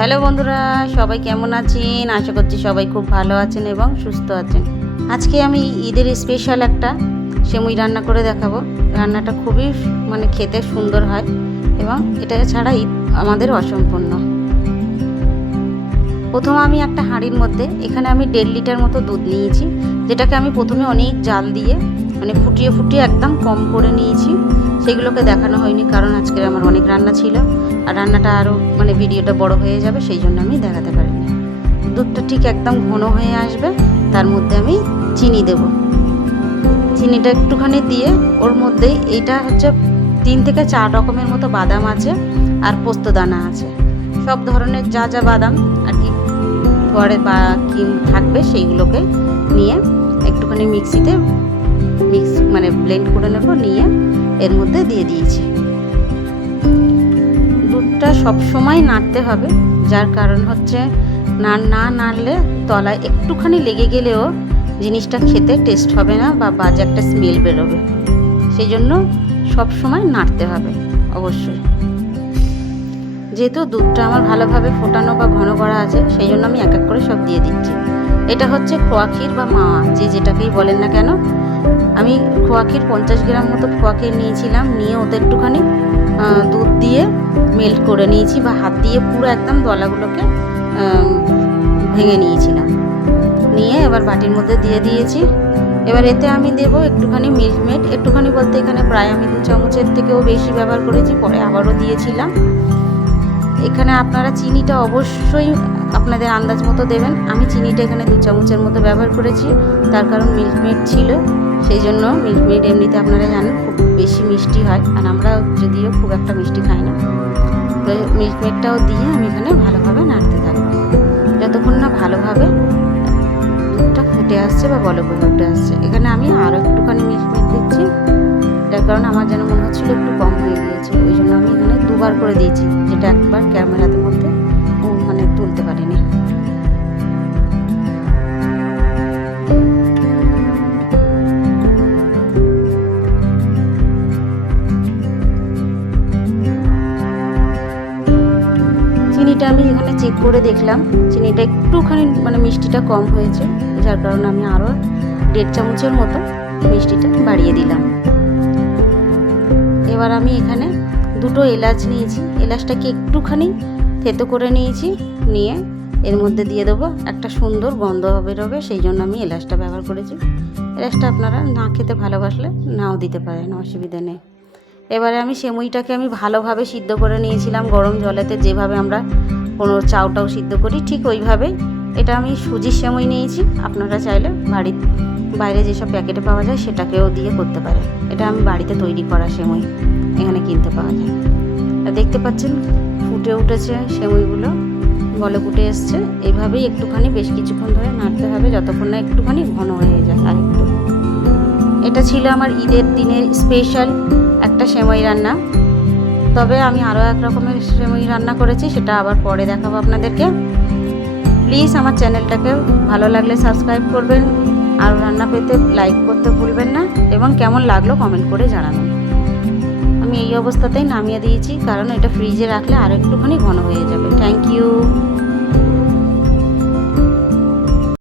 Hello বন্ধুরা, সবাই কেমন আছেন? আশা করছি সবাই খুব ভালো আছেন এবং সুস্থ আছেন। আজকে আমি ঈদের স্পেশাল একটা সেমুই রান্না করে দেখাবো। রান্নাটা খুবই খেতে সুন্দর হয় এবং এটা ছাড়া ঈদ আমাদের অসম্পূর্ণ। প্রথমে আমি একটা হাঁড়ির মধ্যে এখানে আমি 1.5 লিটার মতো দুধ নিয়েছি, যেটাকে আমি প্রথমে অনেক জাল দিয়ে ফুটিয়ে ফুটিয়ে একদম কম করে নিয়েছি। সেগুলোকে দেখানো হয়নি, কারণ আজকের আমার অনেক রান্না ছিল আর রান্নাটা আরও ভিডিওটা বড় হয়ে যাবে, সেই জন্য আমি দেখাতে পারিনি। দুধটা ঠিক একদম ঘন হয়ে আসবে, তার মধ্যে আমি চিনি দেব। চিনিটা একটুখানি দিয়ে ওর মধ্যেই এইটা হচ্ছে 3 থেকে 4 রকমের মতো বাদাম আছে আর পোস্তদানা আছে। সব ধরনের যা যা বাদাম আর কি ঘরে বা কি থাকবে সেইগুলোকে নিয়ে একটুখানি মিক্সিতে ব্লেন্ড করে নেব, নিয়ে এর মধ্যে দিয়ে দিয়েছি। দুধটা সব সময় নাড়তে হবে, যার কারণ হচ্ছে না নাড়লে তলায় একটুখানি লেগে গেলেও জিনিসটা খেতে টেস্ট হবে না বা বাজে একটা স্মেল বেরোবে। সেই জন্য সব সময় নাড়তে হবে অবশ্যই। যেহেতু দুধটা আমার ভালোভাবে ফোটানো বা ঘন করা আছে, সেই জন্য আমি এক এক করে সব দিয়ে দিচ্ছি। এটা হচ্ছে খোয়া ক্ষীর বা মাওয়া, যে যেটাকেই বলেন না কেন। আমি খোয়া ক্ষীর 50 গ্রাম মতো খোয়া ক্ষীর নিয়েছিলাম, নিয়ে ওতে একটুখানি দুধ দিয়ে মেল্ট করে নিয়েছি বা হাত দিয়ে পুরো একদম দলাগুলোকে ভেঙে নিয়েছিলাম। নিয়ে এবার বাটির মধ্যে দিয়ে দিয়েছি। এবার এতে আমি দেব একটুখানি মিল্ক মেড, একটুখানি বলতে এখানে প্রায় আমি 2 চামচের থেকেও বেশি ব্যবহার করেছি, পরে আবারও দিয়েছিলাম। এখানে আপনারা চিনিটা অবশ্যই আপনাদের আন্দাজ মতো দেবেন। আমি চিনিটা এখানে 2 চামচের মতো ব্যবহার করেছি, তার কারণ মিল্ক মেড ছিল, সেই জন্য। মিল্ক মেড এমনিতে আপনারা জানেন খুব বেশি মিষ্টি হয়, আর আমরা যদিও খুব একটা মিষ্টি খাই না। তো মিল্ক মেডটাও দিয়ে আমি এখানে ভালোভাবে নাড়তে থাকবো, যতক্ষণ না ভালোভাবে দুধটা ফুটে আসছে বা বলক উঠে আসছে। এখানে আমি আরও একটুখানি মিল্ক মেড দিচ্ছি, যার কারণে আমার যেন মনে হচ্ছিলো একটু কম হয়ে গিয়েছে, ওই জন্য আমি এখানে 2 বার করে দিয়েছি, যেটা একবার ক্যামেরার মধ্যে তুলতে পারিনি। চিনিটা আমি এখানে চেক করে দেখলাম, চিনিটা একটুখানি মিষ্টিটা কম হয়েছে, যার কারণে আমি আরও 1.5 চামচের মতো মিষ্টিটা বাড়িয়ে দিলাম। এবার আমি এখানে 2টো এলাচ নিয়েছি, এলাচটাকে একটুখানি থেতো করে নিয়েছি, নিয়ে এর মধ্যে দিয়ে দেবো। একটা সুন্দর গন্ধ বেরোবে, সেই জন্য আমি এলাচটা ব্যবহার করেছি। এলাচটা আপনারা না খেতে ভালোবাসলে নাও দিতে পারেন, অসুবিধা নেই। এবারে আমি সেমুইটাকে ভালোভাবে সিদ্ধ করে নিয়েছিলাম গরম জলেতে, যেভাবে আমরা কোনো চাউটাও সিদ্ধ করি ঠিক ওইভাবেই। এটা আমি সুজির সেমুই নিয়েছি, আপনারা চাইলে বাইরে যেসব প্যাকেটে পাওয়া যায় সেটাকেও দিয়ে করতে পারে। এটা আমি বাড়িতে তৈরি করা সেমুই, এখানে কিনতে পাওয়া যায়। আর দেখতে পাচ্ছেন ফুটে উঠেছে সেমুইগুলো, বলে ফুটে এসছে। এইভাবেই একটুখানি বেশ কিছুক্ষণ ধরে নাড়তে হবে, যতক্ষণ না একটুখানি ঘন হয়ে যায়। আর একটু এটা ছিল আমার ঈদের দিনের স্পেশাল একটা সেমুই রান্না। তবে আমি আরও এক রকমের সেমুই রান্না করেছি, সেটা আবার পরে দেখাবো আপনাদেরকে। প্লিজ আমার চ্যানেলটাকে ভালো লাগলে সাবস্ক্রাইব করবেন, আর রান্না পেতে লাইক করতে ভুলবেন না, এবং কেমন লাগলো কমেন্ট করে জানাবেন। আমি এই অবস্থাতেই নামিয়ে দিয়েছি, কারণ এটা ফ্রিজে রাখলে আর একটুখানি ঘন হয়ে যাবে। Thank you.